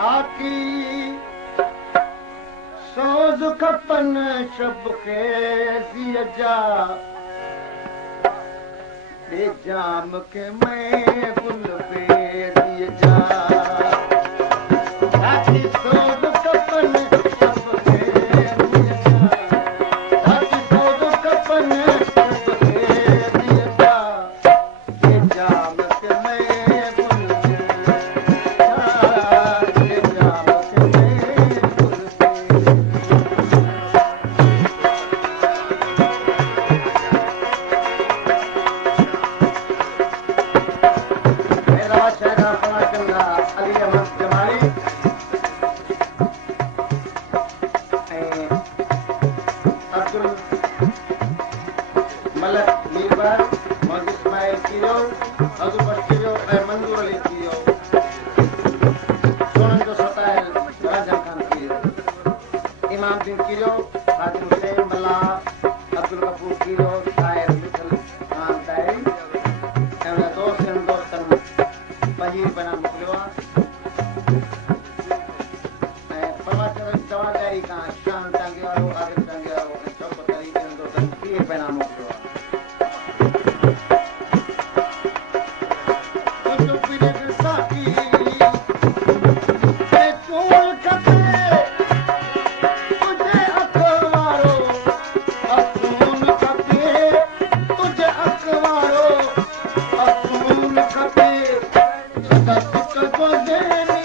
आकी सोज खपन शब के ज़िया जा बे जाम के मैं गुल पे ज़िया जा आकी सोज खपन शब के ज़िया जा आकी सोज खपन शब के ज़िया जा बे जाम के मैं गुल पे बे जाम के मैं गुल पे मेरा शहरा फलाकल्ला अली अहमद जमाली ऐं अब्दुल मलक मीरबार मोहम्मद इस्माइल कीरो हज़ूर बख्श कीरो ऐं मंजूर अली कीरो सोनन जो सतायल राजा खान कीरो इमाम दिन कीरो हाजिर हुसैन बल्ला अब्दुल गफूर कीरो शायर मिसल खान ताहिरी ऐं उन दोस्तनि दोस्तनि बहीर बना मोकिलियो आहे ऐं परमाचंद दवादारी खां शान टांगे वारो आदिल टांगे वारो ऐं शौकत अली जन दोस्तनि टीह पैना मोकिलियो आहे तुंहिंजो पीर साकी ऐं चूल खपे तुंहिंजे अख वारो असूल खपे तुंहिंजे अख वारो असूल खपे सदा तुक जो देने